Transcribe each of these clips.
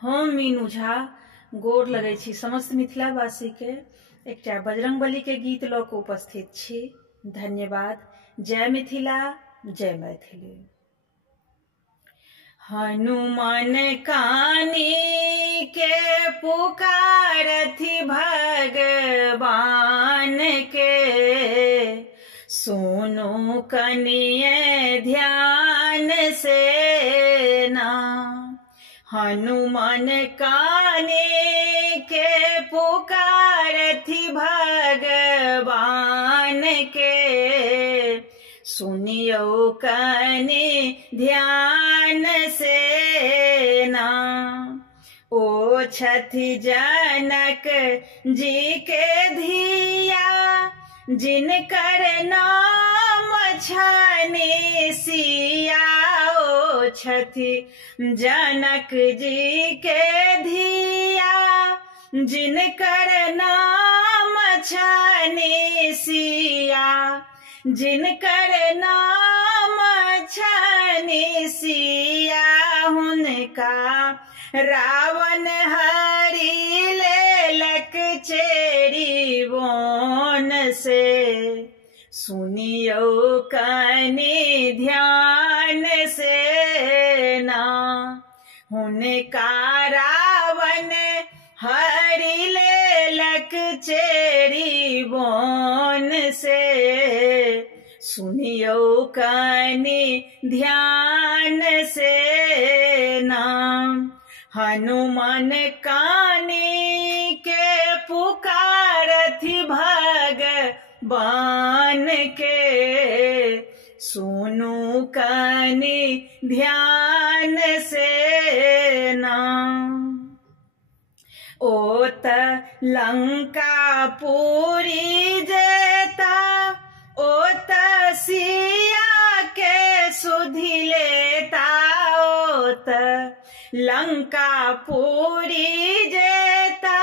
हम मीनू झा गोर लगै छी समस्त मिथिलावासी के एकटा बजरंगबली के गीत लऽ कऽ उपस्थित छी। धन्यवाद। जय मिथिला, जय मैथिली। हनुमान कानी के पुकारथि भगवान के, सुनु कनिये ध्यान से ना। हनुमान कानी के पुकारथि भगवान के, सुनियो कनि ध्यान से ना। ओ छथि जनक जी के धिया, जिनकर नाम छनि सिया। ओ छथि जनक जी के धिया, जिनकर नाम छनि सिया। जिनकर नाम छनि सिया, हुनका रावण हरि लेलक चेरी बोन से। सुनियो कनि ध्यान से ना। हुनका रावण हरि लेलक चेरी बोन से। सुनियो कनि ध्यान से ना। हनुमान कानी के पुकारथि भगवान के, सुनु कनि ध्यान से ना। ओत लंकापुरी जेता, ओत सिया के सुधि लेता। ओत लंकापुरी जेता,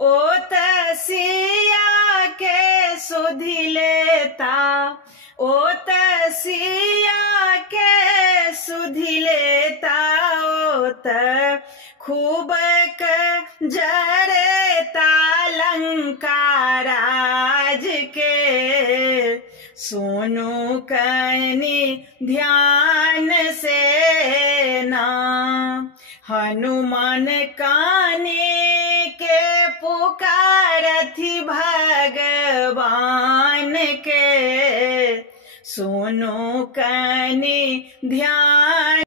ओत सिया के सुधि लेता। ओत सिया के सुधि लेता। ओत खूब जरेता लंका राज के, सुनु कनि ध्यान से ना। हनुमान कानी के पुकारथि भगवान के, सुनु कनि ध्यान